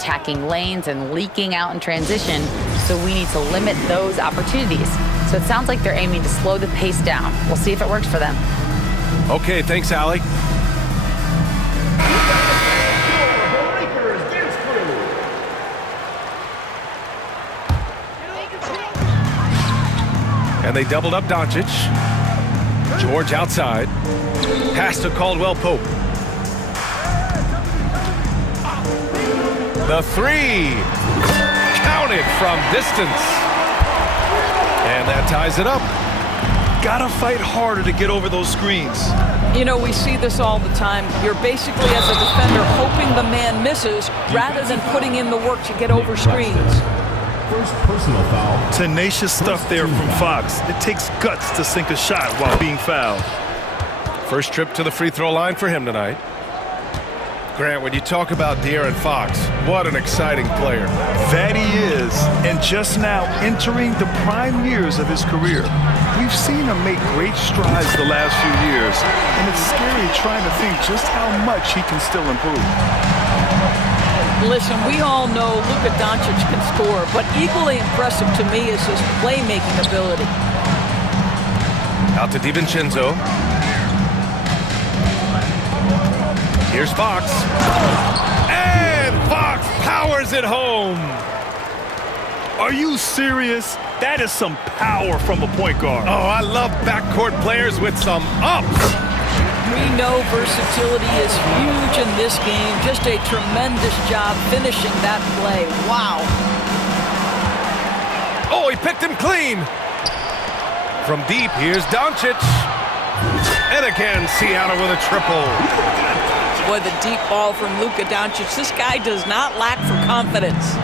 attacking lanes and leaking out in transition, so we need to limit those opportunities. So it sounds like they're aiming to slow the pace down. We'll see if it works for them. Okay, thanks, Allie. And they doubled up Doncic. George outside. Pass to Caldwell-Pope. The three. Counted from distance. And that ties it up. Gotta fight harder to get over those screens. You know, we see this all the time. You're basically, as a defender, hoping the man misses rather than putting in the work to get over screens. First personal foul. Tenacious stuff there from Fox. It takes guts to sink a shot while being fouled. First trip to the free throw line for him tonight. Grant, when you talk about De'Aaron Fox, what an exciting player. That he is, and just now entering the prime years of his career. We've seen him make great strides the last few years, and it's scary trying to think just how much he can still improve. Listen, we all know Luka Doncic can score, but equally impressive to me is his playmaking ability. Out to DiVincenzo. Here's Fox. And Fox powers it home. Are you serious? That is some power from a point guard. Oh, I love backcourt players with some ups. We know versatility is huge in this game. Just a tremendous job finishing that play. Wow. Oh, he picked him clean. From deep, here's Doncic. And again, Seattle with a triple. Boy, the deep ball from Luka Doncic. This guy does not lack for confidence.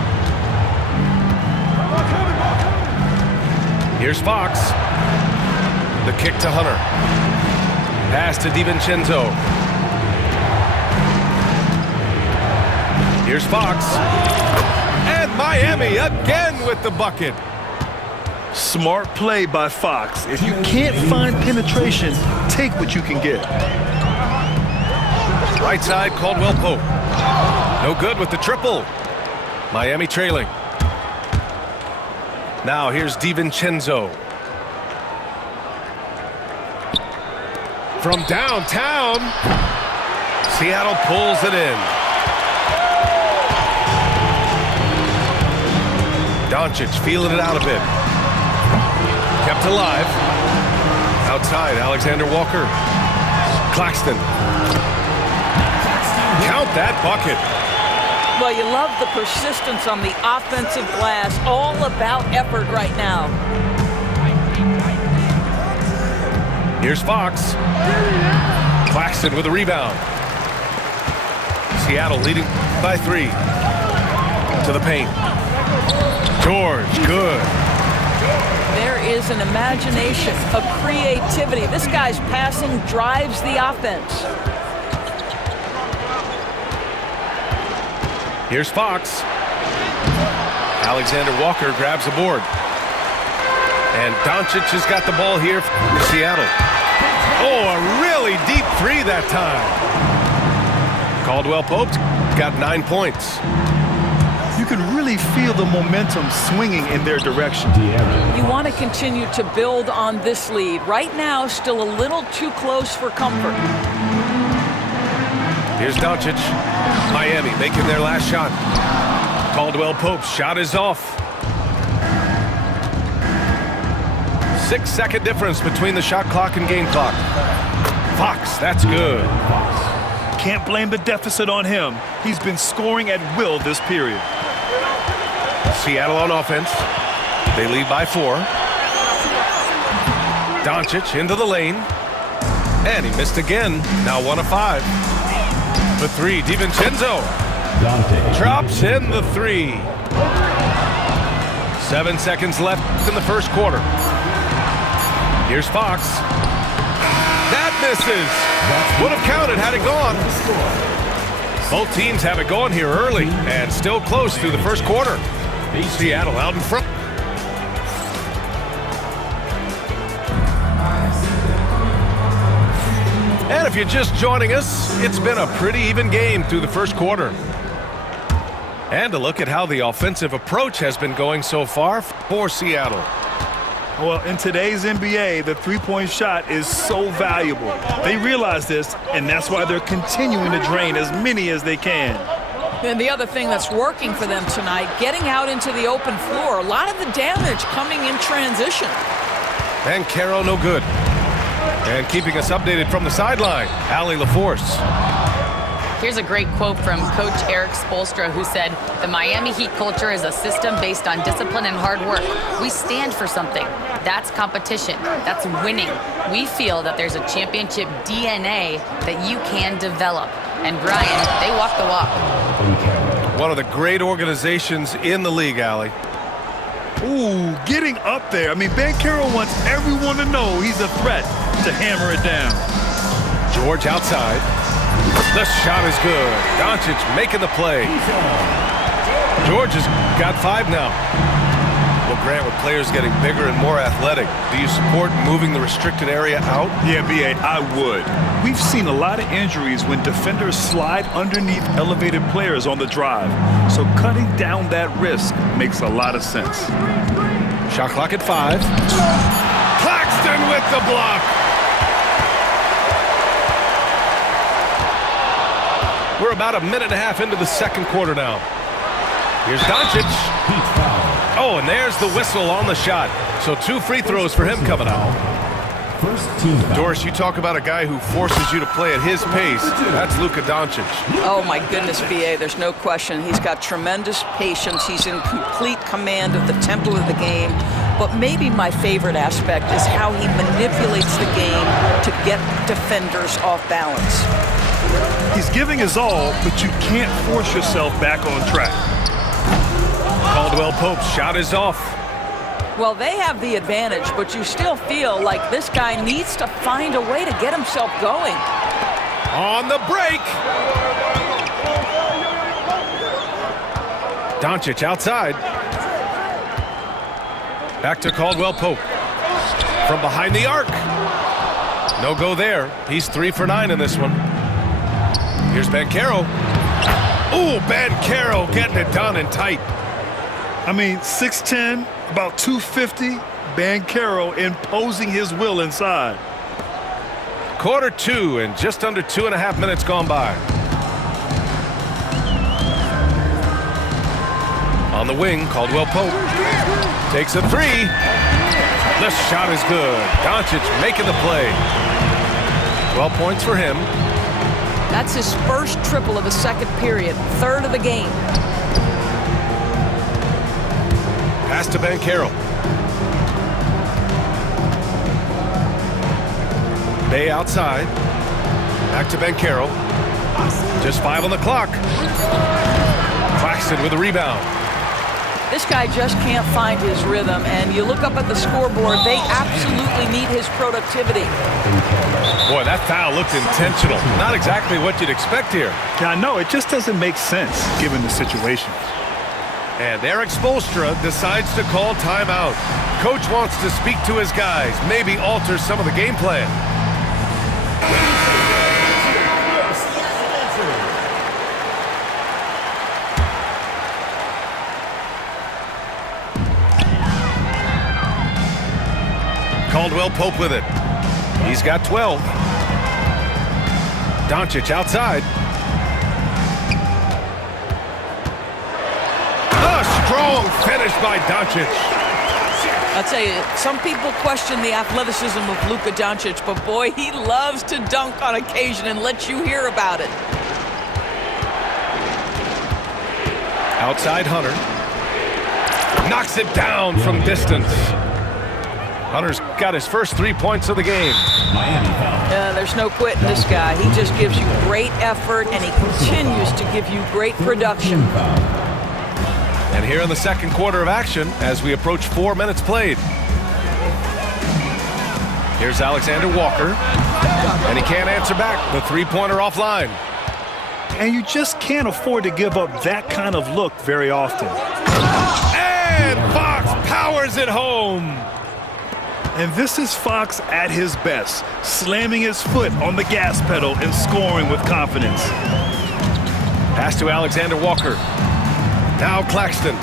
Here's Fox. The kick to Hunter. Pass to DiVincenzo. Here's Fox. And Miami again with the bucket. Smart play by Fox. If you can't find penetration, take what you can get. Right side, Caldwell-Pope. No good with the triple. Miami trailing. Now here's DiVincenzo. From downtown, Seattle pulls it in. Doncic feeling it out a bit. Kept alive. Outside, Alexander Walker. Claxton. Count that bucket. Well, you love the persistence on the offensive glass. All about effort right now. Here's Fox. Claxton with a rebound. Seattle leading by 3. To the paint. George, good. There is an imagination, a creativity. This guy's passing drives the offense. Here's Fox. Alexander Walker grabs the board. And Doncic has got the ball here for Seattle. Oh, a really deep three that time. Caldwell-Pope got 9 points. You can really feel the momentum swinging in their direction. You want to continue to build on this lead. Right now, still a little too close for comfort. Here's Doncic. Miami making their last shot. Caldwell-Pope's shot is off. 6-second difference between the shot clock and game clock. Fox, that's good. Can't blame the deficit on him. He's been scoring at will this period. Seattle on offense. They lead by 4. Doncic into the lane. And he missed again. Now 1 of 5. The 3, DiVincenzo. Drops in the 3. 7 seconds left in the first quarter. Here's Fox. That misses. Would have counted had it gone. Both teams have it going here early and still close through the first quarter. Seattle out in front. And if you're just joining us, it's been a pretty even game through the first quarter. And a look at how the offensive approach has been going so far for Seattle. Well, in today's NBA, the three-point shot is so valuable. They realize this, and that's why they're continuing to drain as many as they can. And the other thing that's working for them tonight, getting out into the open floor. A lot of the damage coming in transition. Banchero no good. And keeping us updated from the sideline, Allie LaForce. Here's a great quote from Coach Eric Spoelstra, who said, "The Miami Heat culture is a system based on discipline and hard work. We stand for something. That's competition. That's winning. We feel that there's a championship DNA that you can develop." And Brian, they walk the walk. One of the great organizations in the league, Allie. Ooh, getting up there. I mean, Banchero wants everyone to know he's a threat to hammer it down. George outside. The shot is good. Doncic making the play. George has got 5 now. Well, Grant, with players getting bigger and more athletic, do you support moving the restricted area out? Yeah, B.A., I would. We've seen a lot of injuries when defenders slide underneath elevated players on the drive. So cutting down that risk makes a lot of sense. Shot clock at 5. Claxton with the block. We're about a minute and a half into the second quarter now. Here's Doncic. Oh, and there's the whistle on the shot. So 2 free throws for him coming out. First team foul. Doris, you talk about a guy who forces you to play at his pace. That's Luka Doncic. Oh, my goodness, B.A., there's no question. He's got tremendous patience. He's in complete command of the tempo of the game. But maybe my favorite aspect is how he manipulates the game to get defenders off balance. He's giving his all, but you can't force yourself back on track. Caldwell Pope's shot is off. Well, they have the advantage, but you still feel like this guy needs to find a way to get himself going. On the break. Doncic outside. Back to Caldwell Pope. From behind the arc. No go there. He's 3 for 9 in this one. Here's Banchero. Ooh, Banchero getting it done and tight. I mean, 6'10", about 250, Banchero imposing his will inside. Quarter 2 and just under 2.5 minutes gone by. On the wing, Caldwell Pope takes a 3. The shot is good. Doncic making the play. 12 points for him. That's his first triple of the second period, 3rd of the game. Pass to Banchero. Bay outside. Back to Banchero. Just 5 on the clock. Claxton with a rebound. This guy just can't find his rhythm, and you look up at the scoreboard, they absolutely need his productivity. Boy, that foul looked intentional. Not exactly what you'd expect here. Yeah, I know, it just doesn't make sense given the situation. And Eric Spoelstra decides to call timeout. Coach wants to speak to his guys, maybe alter some of the game plan. Caldwell Pope with it. He's got 12. Doncic outside. A strong finish by Doncic. I'll tell you, some people question the athleticism of Luka Doncic, but boy, he loves to dunk on occasion and let you hear about it. Outside Hunter. Knocks it down from distance. Hunter's got his first 3 points of the game. There's no quitting this guy. He just gives you great effort, and he continues to give you great production. And here in the second quarter of action, as we approach 4 minutes played. Here's Alexander Walker, and he can't answer back. The three-pointer offline. And you just can't afford to give up that kind of look very often. And Fox powers it home. And this is Fox at his best, slamming his foot on the gas pedal and scoring with confidence. Pass to Alexander Walker. Now Claxton.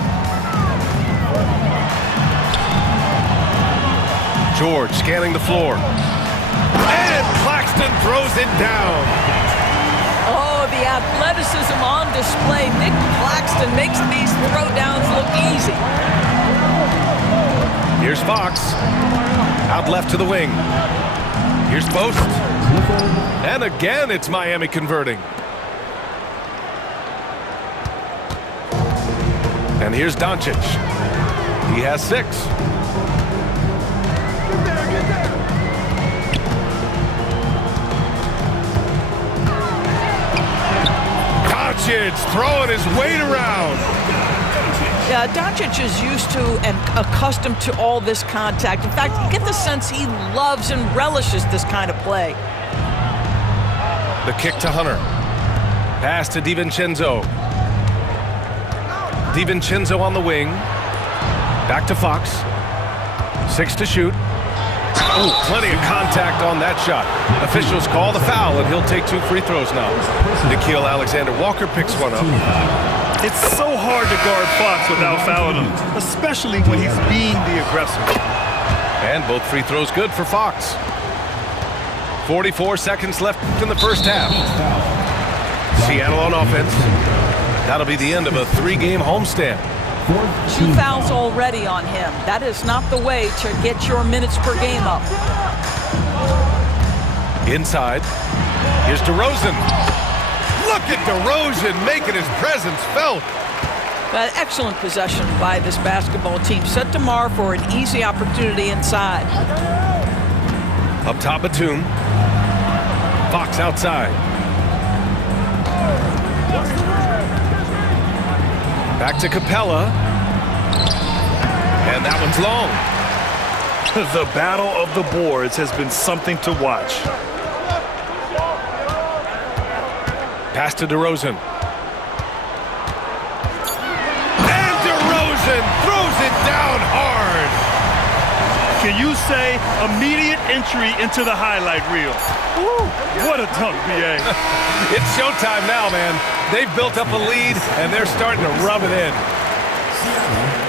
George scanning the floor. And Claxton throws it down. Oh, the athleticism on display. Nick Claxton makes these throwdowns look easy. Here's Fox. Out left to the wing. Here's Post. And again, it's Miami converting. And here's Doncic. He has 6. Doncic throwing his weight around. Yeah, Doncic is used to and accustomed to all this contact. In fact, you get the sense he loves and relishes this kind of play. The kick to Hunter. Pass to DiVincenzo. DiVincenzo on the wing. Back to Fox. 6 to shoot. Ooh, plenty of contact on that shot. Officials call the foul, and he'll take 2 free throws now. Nickeil Alexander-Walker picks one up. It's so hard to guard Fox without fouling him, especially when he's being the aggressor. And both free throws good for Fox. 44 seconds left in the first half. Seattle on offense. That'll be the end of a 3-game homestand. 2 fouls already on him. That is not the way to get your minutes per game up. Inside. Here's DeRozan. Look at DeRozan making his presence felt. An excellent possession by this basketball team. Set to Mar for an easy opportunity inside. Up top, Batum. Fox outside. Back to Capella. And that one's long. The battle of the boards has been something to watch. Pass to DeRozan. And DeRozan throws it down hard. Can you say immediate entry into the highlight reel? Woo, what a dunk, B.A. It's showtime now, man. They've built up a lead, and they're starting to rub it in.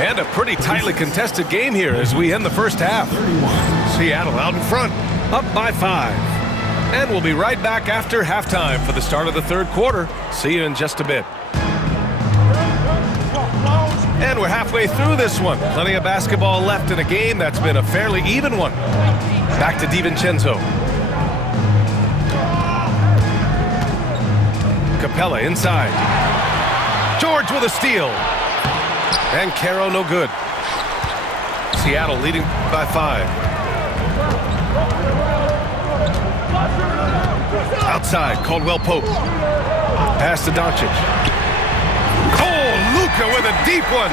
And a pretty tightly contested game here as we end the first half. Seattle out in front, up by 5. And we'll be right back after halftime for the start of the third quarter. See you in just a bit. And we're halfway through this one. Plenty of basketball left in a game that's been a fairly even one. Back to DiVincenzo. Capella inside. George with a steal. And Caro no good. Seattle leading by 5. Outside, Caldwell Pope. Pass to Doncic. Oh, Luka with a deep one.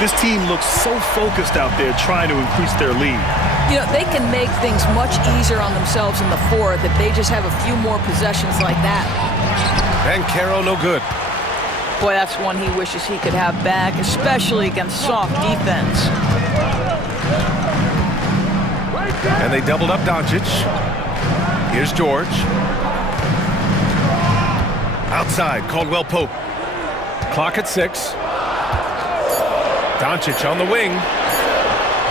This team looks so focused out there trying to increase their lead. You know, they can make things much easier on themselves in the fourth if they just have a few more possessions like that. And Caro no good. Boy, that's one he wishes he could have back, especially against soft defense. And they doubled up Doncic. Here's George. Outside, Caldwell Pope. Clock at 6. Doncic on the wing.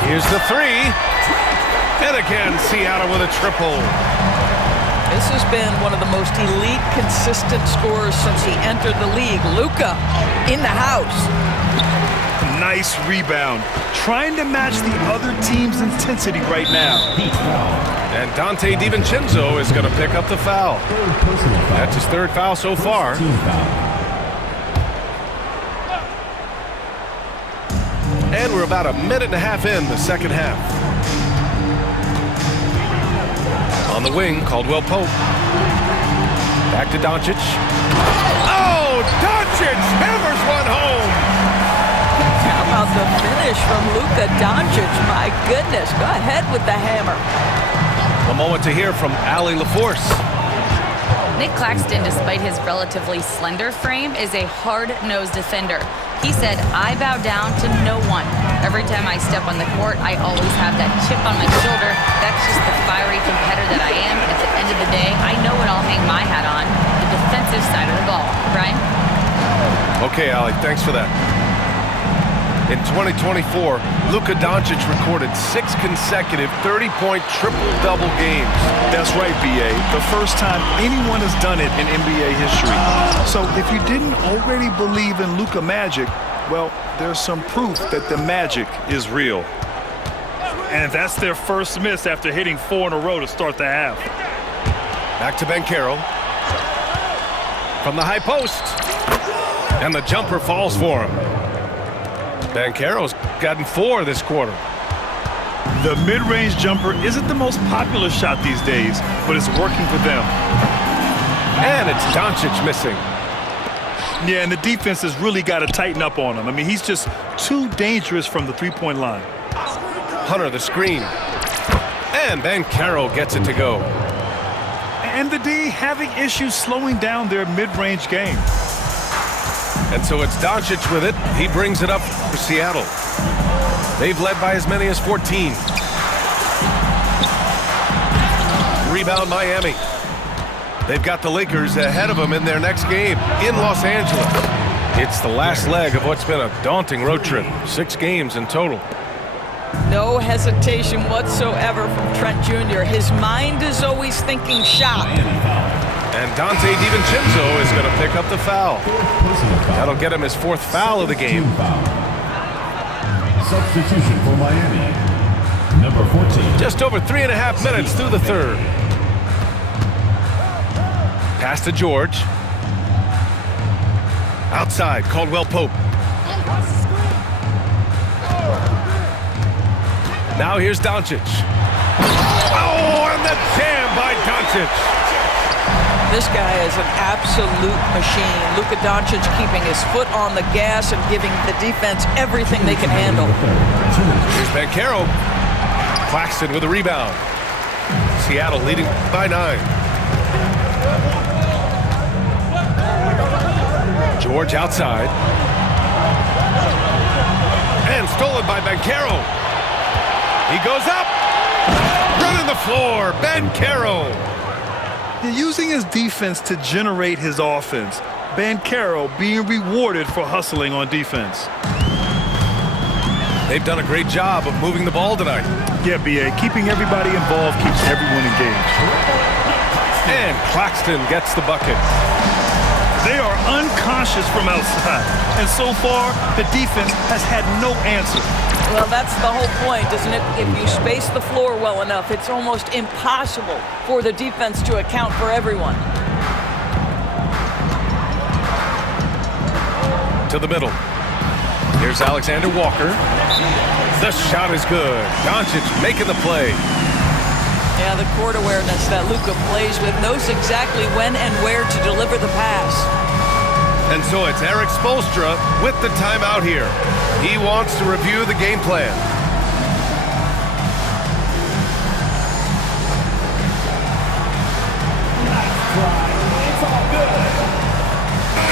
Here's the 3. And again, Seattle with a triple. This has been one of the most elite, consistent scorers since he entered the league. Luka in the house. Nice rebound. Trying to match the other team's intensity right now. And Dante DiVincenzo is going to pick up the foul. That's his 3rd foul so far. And we're about a minute and a half in the second half. On the wing, Caldwell Pope. Back to Doncic. Oh, Doncic hammers one home. How about the finish from Luka Doncic? My goodness, go ahead with the hammer. A moment to hear from Allie LaForce. Nick Claxton, despite his relatively slender frame, is a hard-nosed defender. He said, "I bow down to no one. Every time I step on the court, I always have that chip on my shoulder. That's just the fiery competitor that I am. At the end of the day, I know what I'll hang my hat on, the defensive side of the ball." Brian? Okay, Ali, thanks for that. In 2024, Luka Doncic recorded 6 consecutive 30-point triple-double games. That's right, B.A. The first time anyone has done it in NBA history. So if you didn't already believe in Luka Magic, well, there's some proof that the magic is real. And that's their first miss after hitting 4 in a row to start the half. Back to Banchero. From the high post. And the jumper falls for him. Banchero's gotten 4 this quarter. The mid-range jumper isn't the most popular shot these days, but it's working for them. And it's Doncic missing. Yeah, and the defense has really got to tighten up on him. I mean, he's just too dangerous from the three-point line. Hunter the screen. And Banchero gets it to go. And the D having issues slowing down their mid-range game. And so it's Doncic with it. He brings it up for Seattle. They've led by as many as 14. Rebound Miami. They've got the Lakers ahead of them in their next game in Los Angeles. It's the last leg of what's been a daunting road trip. 6 games in total. No hesitation whatsoever from Trent Jr. His mind is always thinking shot. And Dante DiVincenzo is going to pick up the foul. That'll get him his 4th foul of the game. Substitution for Miami. Number 14. Just over 3.5 minutes through the third. Pass to George. Outside, Caldwell Pope. Now here's Doncic. Oh, and the jam by Doncic. This guy is an absolute machine. Luka Doncic keeping his foot on the gas and giving the defense everything they can handle. Here's Banchero. Claxton with a rebound. Seattle leading by 9. George outside. And stolen by Banchero. He goes up. Running the floor. Banchero. Using his defense to generate his offense. Banchero being rewarded for hustling on defense. They've done a great job of moving the ball tonight. Yeah, B.A. Keeping everybody involved keeps everyone engaged. And Claxton gets the bucket. They are unconscious from outside. And so far, the defense has had no answer. Well, that's the whole point, isn't it? If you space the floor well enough, it's almost impossible for the defense to account for everyone. To the middle. Here's Alexander Walker. The shot is good. Doncic making the play. Yeah, the court awareness that Luka plays with, knows exactly when and where to deliver the pass. And so it's Eric Spoelstra with the timeout here. He wants to review the game plan.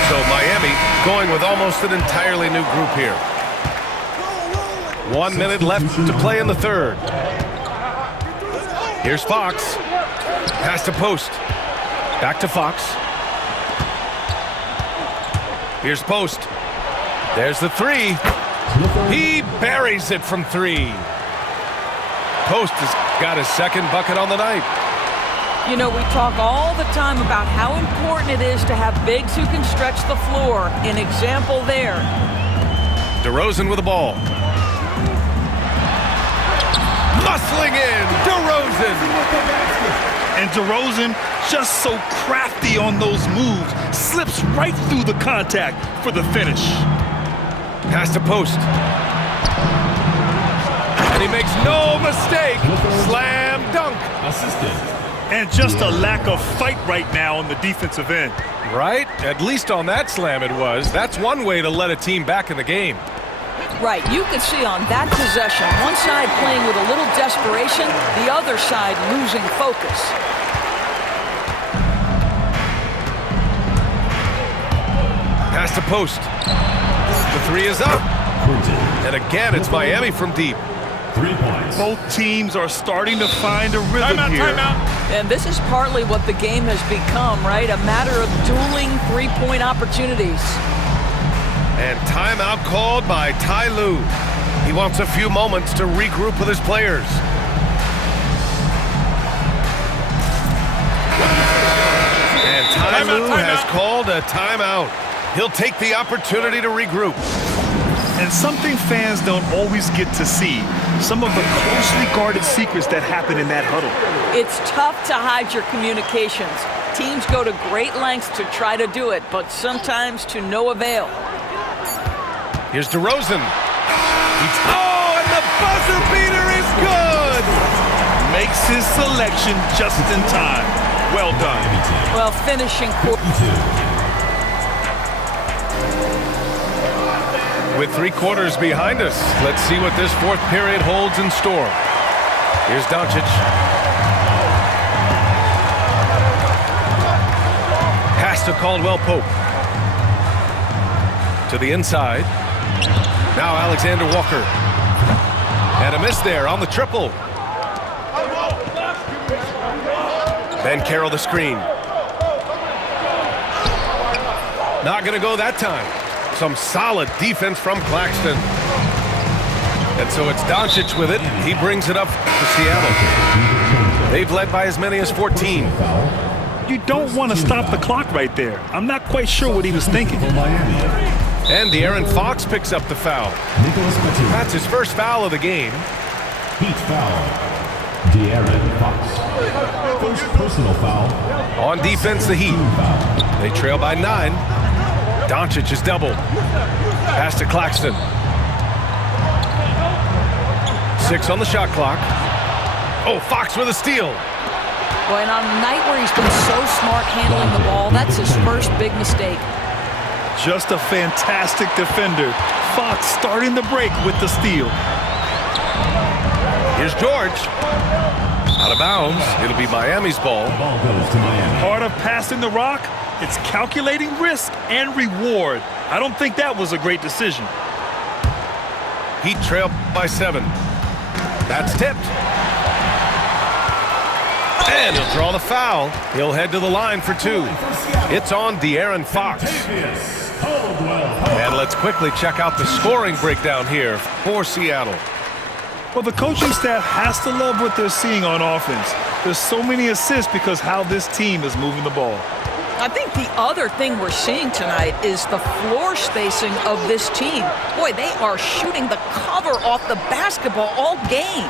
So Miami going with almost an entirely new group here. 1 minute left to play in the third. Here's Fox. Pass to Post. Back to Fox. Here's Post. There's the 3. He buries it from 3. Post has got his 2nd bucket on the night. You know, we talk all the time about how important it is to have bigs who can stretch the floor. An example there. DeRozan with the ball. Muscling in, DeRozan. And DeRozan, just so crafty on those moves, slips right through the contact for the finish. Pass to Post. And he makes no mistake. Slam dunk. Assistant. And just a lack of fight right now on the defensive end. Right? At least on that slam it was. That's one way to let a team back in the game. Right, you could see on that possession, one side playing with a little desperation, the other side losing focus. Pass to Post. The 3 is up. And again, it's Miami from deep. 3 points. Both teams are starting to find a rhythm here. And this is partly what the game has become, right? A matter of dueling three-point opportunities. And timeout called by Ty Lue. He wants a few moments to regroup with his players. And Ty Lue has called a timeout. He'll take the opportunity to regroup. And something fans don't always get to see, some of the closely guarded secrets that happen in that huddle. It's tough to hide your communications. Teams go to great lengths to try to do it, but sometimes to no avail. Here's DeRozan. And the buzzer beater is good! Makes his selection just in time. Well done. Well, finishing quarter. With 3 quarters behind us, let's see what this 4th period holds in store. Here's Doncic. Pass to Caldwell Pope. To the inside. Now Alexander Walker. And a miss there on the triple. Ben Carroll the screen. Not going to go that time. Some solid defense from Claxton. And so it's Doncic with it. He brings it up to Seattle. They've led by as many as 14. You don't want to stop the clock right there. I'm not quite sure what he was thinking. And De'Aaron Fox picks up the foul. That's his first foul of the game. Heat foul. De'Aaron Fox. First personal foul. On defense, the Heat. They trail by 9. Doncic is doubled. Pass to Claxton. 6 on the shot clock. Oh, Fox with a steal. Well, and on a night where he's been so smart handling the ball, that's his first big mistake. Just a fantastic defender. Fox starting the break with the steal. Here's George. Out of bounds. It'll be Miami's ball. Ball goes to Miami. Part of passing the rock, it's calculating risk and reward. I don't think that was a great decision. Heat trail by 7. That's tipped. And he'll draw the foul. He'll head to the line for 2. It's on De'Aaron Fox. And let's quickly check out the scoring breakdown here for Seattle. Well, the coaching staff has to love what they're seeing on offense. There's so many assists because how this team is moving the ball. I think the other thing we're seeing tonight is the floor spacing of this team. Boy, they are shooting the cover off the basketball all game.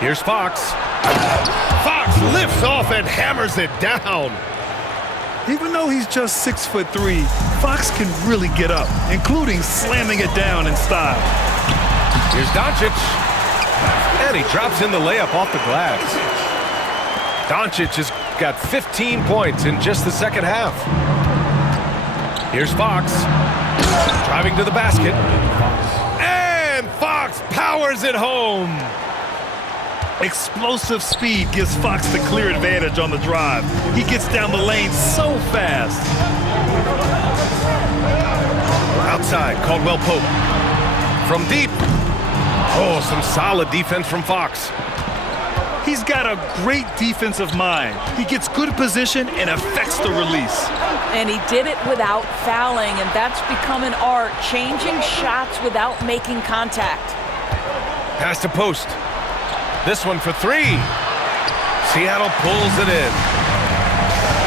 Here's Fox. Fox lifts off and hammers it down. Even though he's just 6'3", Fox can really get up, including slamming it down in style. Here's Doncic. And he drops in the layup off the glass. Doncic has got 15 points in just the second half. Here's Fox. Driving to the basket. And Fox powers it home. Explosive speed gives Fox the clear advantage on the drive. He gets down the lane so fast. Outside, Caldwell Pope. From deep. Oh, some solid defense from Fox. He's got a great defensive mind. He gets good position and affects the release. And he did it without fouling, and that's become an art, changing shots without making contact. Pass to Post. This one for 3. Seattle pulls it in.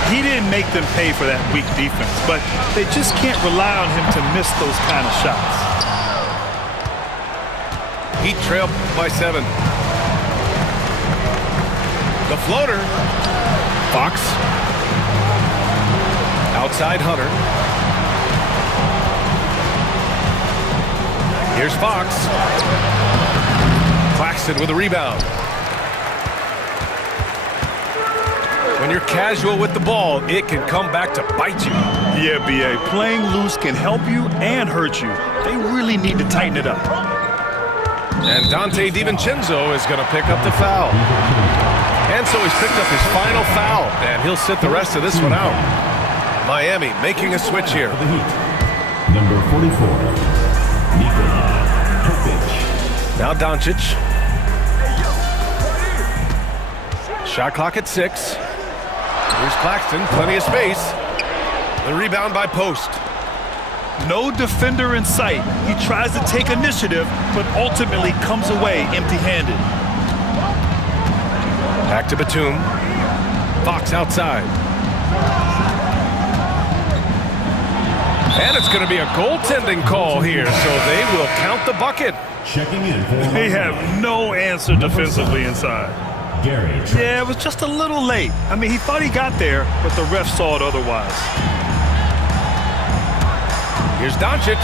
He didn't make them pay for that weak defense, but they just can't rely on him to miss those kind of shots. Heat trail by 7. The floater. Fox. Outside Hunter. Here's Fox. Claxton with a rebound. When you're casual with the ball, it can come back to bite you. Yeah, B.A., playing loose can help you and hurt you. They really need to tighten it up. And Dante DiVincenzo is going to pick up the foul. And so he's picked up his final foul, and he'll sit the rest of this one out. Miami making a switch here. For the Heat, number 44, Nikola Jokic. Now Doncic. Shot clock at 6. Here's Claxton, plenty of space. The rebound by Post. No defender in sight. He tries to take initiative, but ultimately comes away empty-handed. Back to Batum. Fox outside. And it's going to be a goaltending call here, so they will count the bucket. Checking in for They have no answer defensively inside. Gary. Yeah, it was just a little late. I mean, he thought he got there, but the ref saw it otherwise. Here's Doncic.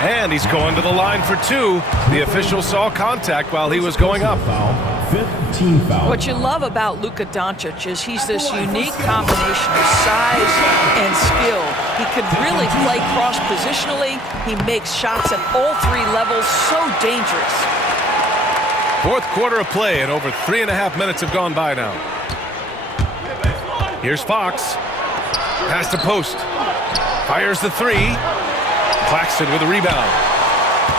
And he's going to the line for two. The official saw contact while he was going up. Foul. 15 foul. What you love about Luka Doncic is he's this unique combination of size and skill. He could really play cross-positionally. He makes shots at all three levels. So dangerous. Fourth quarter of play, and over 3.5 minutes have gone by now. Here's Fox. Pass to post. Fires the three. Claxton with a rebound.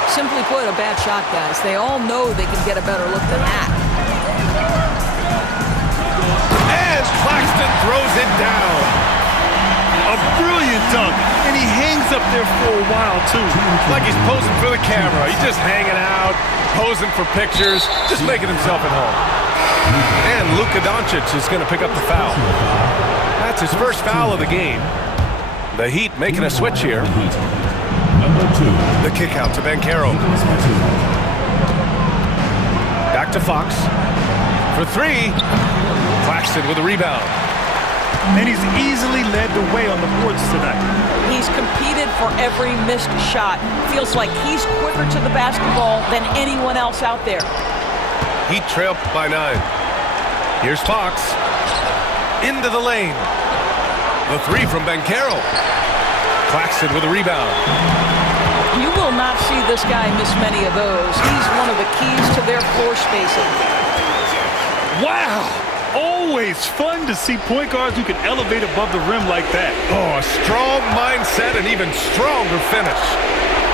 Simply put, a bad shot, guys. They all know they can get a better look than that. And Claxton throws it down. A brilliant dunk, and he hangs up there for a while, too. Like he's posing for the camera. He's just hanging out, posing for pictures, just making himself at home. And Luka Doncic is going to pick up the foul. That's his first foul of the game. The Heat making a switch here. Number 2. The kick out to Banchero. Back to Fox. For three. Claxton with a rebound. And he's easily led the way on the boards tonight. He's competed for every missed shot. Feels like he's quicker to the basketball than anyone else out there. Heat trail by 9. Here's Fox. Into the lane. The three from Banchero. Claxton with a rebound. You will not see this guy miss many of those. He's one of the keys to their floor spacing. Wow! Always fun to see point guards who can elevate above the rim like that. Oh, a strong mindset and even stronger finish.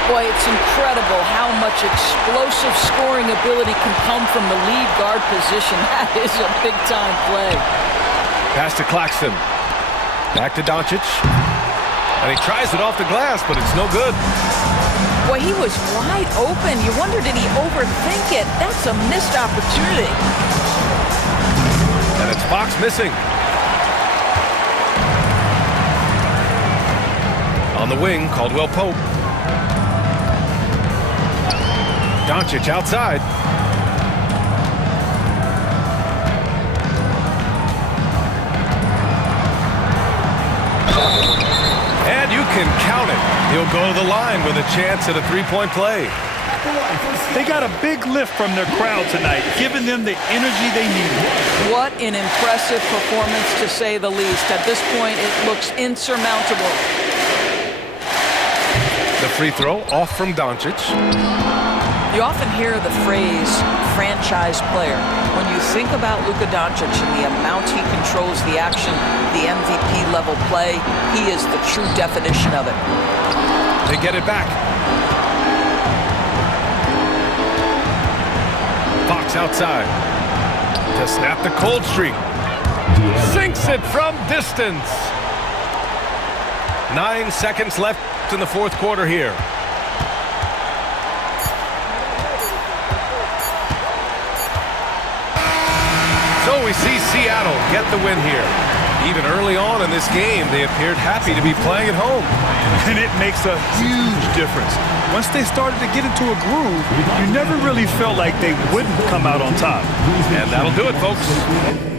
Boy, it's incredible how much explosive scoring ability can come from the lead guard position. That is a big-time play. Pass to Claxton. Back to Doncic. And he tries it off the glass, but it's no good. Boy, he was wide open. You wonder, did he overthink it? That's a missed opportunity. And it's Fox missing. On the wing, Caldwell Pope. Doncic outside. And you can count it. He'll go to the line with a chance at a three-point play. They got a big lift from their crowd tonight, giving them the energy they needed. What an impressive performance, to say the least. At this point, it looks insurmountable. The free throw off from Doncic. You often hear the phrase franchise player. When you think about Luka Doncic and the amount he controls the action, the MVP level play, he is the true definition of it. They get it back. Fox outside to snap the cold streak. Sinks it from distance. 9 seconds left in the fourth quarter here. So we see Seattle get the win here. Even early on in this game, they appeared happy to be playing at home. And it makes a huge difference. Once they started to get into a groove, you never really felt like they wouldn't come out on top. And that'll do it, folks.